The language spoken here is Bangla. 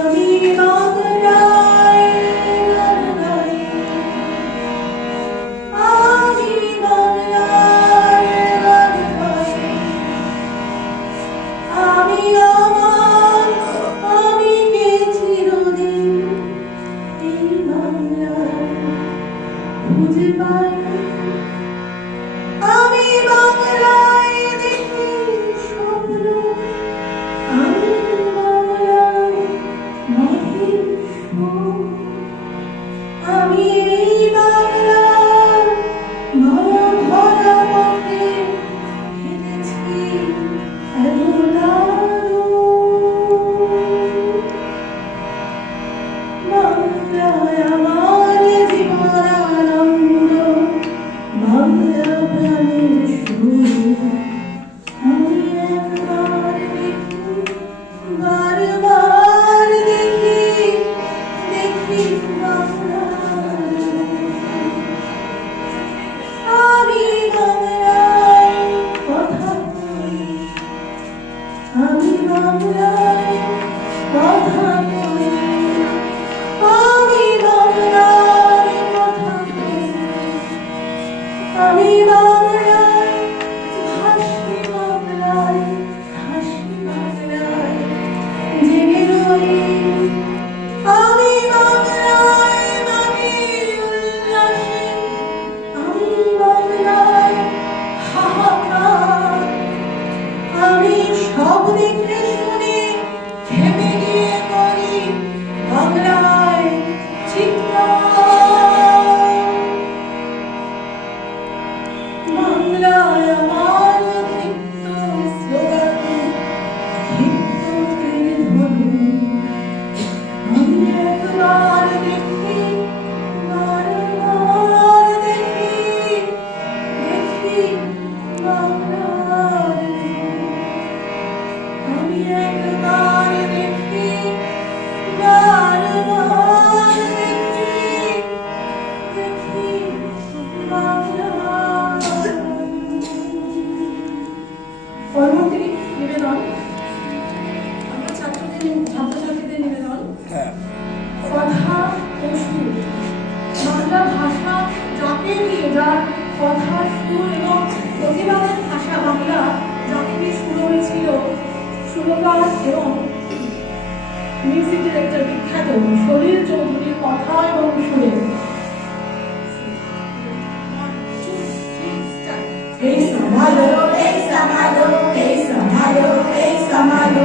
আমি বাংলায় গান গাই, আমি বাংলায় গান গাই, আমি আমার আমি কে চিরদিন এই বাংলায় খুঁজে পাই। আমি বাংলায় দেখি স্বপ্ন, আমি বাংলায় নদীর সুর, আমি এই বাংলার মায়া ভরা পথে হেঁটেছি এতটারও। বাংলায় আমার জীবনানন্দ, বাংলা প্রাণের সুর, আমি একবার দেখি, বারবার দেখি, দেখি বাংলার। আমি বাংলায় কথা বলি, আমি বাংলায় কথা বলি, আমি বাংলায় কথা বলি, আমি বাংলায় ভাসি, বাংলায় ভাসি, বাংলায় জেগে রই। আমি বাংলায় নামি উল্লাসে, আমি বাংলায় হাহাকার, আমি সব দেখে শুনে থেমে গিয়ে করি বাংলায় চিৎকার। বাংলায় আমার ক্ষিপ্ত স্লোগান, ক্ষিপ্ত তীর ধনু, আমি একবার দেখি, বারবার দেখি, দেখি বাংলার। আমি একবার দেখি, বারবার দেখি, দেখি বাংলার। পরবর্তী নিবেদন আমার ছাত্রছাত্রীদের নিবেদন, কথা ও সুর। বাংলা ভাষা যাকে নিয়ে, যার কথা, সুর এবং প্রতিবাদের ভাষা বাংলা যাকে নিয়ে শুরু হয়েছিল, সুরকার এবং মিউজিক ডিরেক্টর বিখ্যাত সলিল চৌধুরীর কথা এবং সুরে। এই সামালো, এই সামালো, এই সামালো, এই সামালো।